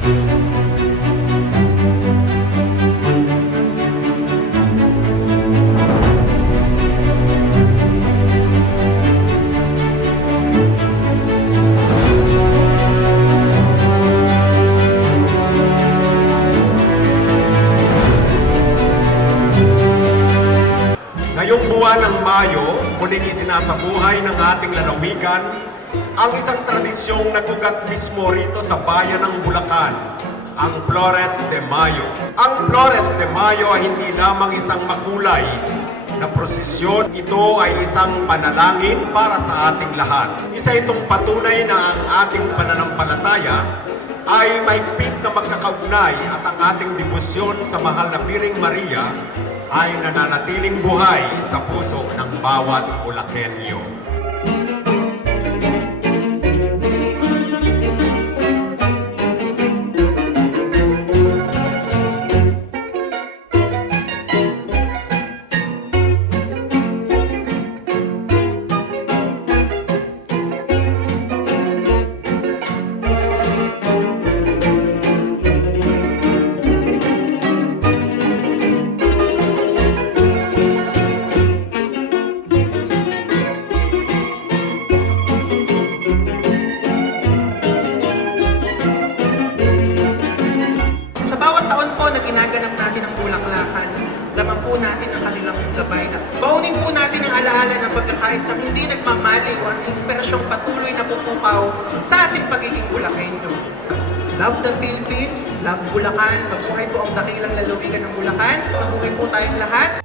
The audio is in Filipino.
Ngayong buwan ng Mayo, muling isinasabuhay ng ating lalawigan ang isang tradisyong nagugat mismo rito sa bayan ng Bulacan, ang Flores de Mayo. Ang Flores de Mayo ay hindi lamang isang makulay na prosesyon, ito ay isang panalangin para sa ating lahat. Isa itong patunay na ang ating pananampalataya ay mahigpit na magkakaugnay at ang ating debosyon sa mahal na Biring Maria ay nananatiling buhay sa puso ng bawat Bulakenyo. Ginaganap natin ang bulaklakan, daman po natin ang kanilang gabay at baunin po natin ang alaala ng pagkakaisa hindi nagmamaliw at inspirasyong patuloy na pupukaw sa ating pagiging Bulakenyo. Love the Philippines, love Bulacan, mabuhay po ang dakilang lalawigan ng Bulacan, mabuhay po tayong lahat.